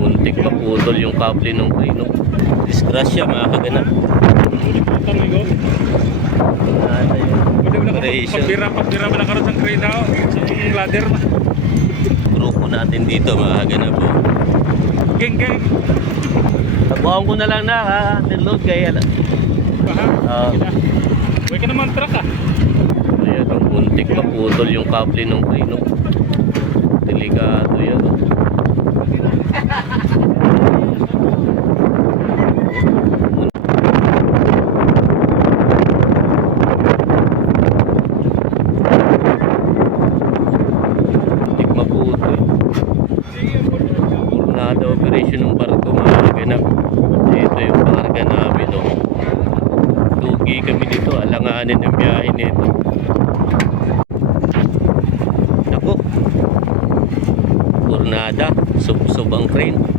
Muntik maputol yung kable ng crane, no? Disgrasya mga kaganap. Operation. Pagbira ba nakaroon sa crane na yung ladder na. Grupo natin dito mga kaganap. Geng. Nabuhaan ko na lang na underload kaya Huwag ka naman truck ah. ayan, ang muntik maputol yung kable ng crane, no? Delikado yan, no? Muntik maputol. Purnada operation ng barko mga kaganap. Ito yung pangarga namin, no? Lugi kami dito, alanganin ang biyahe nito. Naku, purnada, sub ang crane.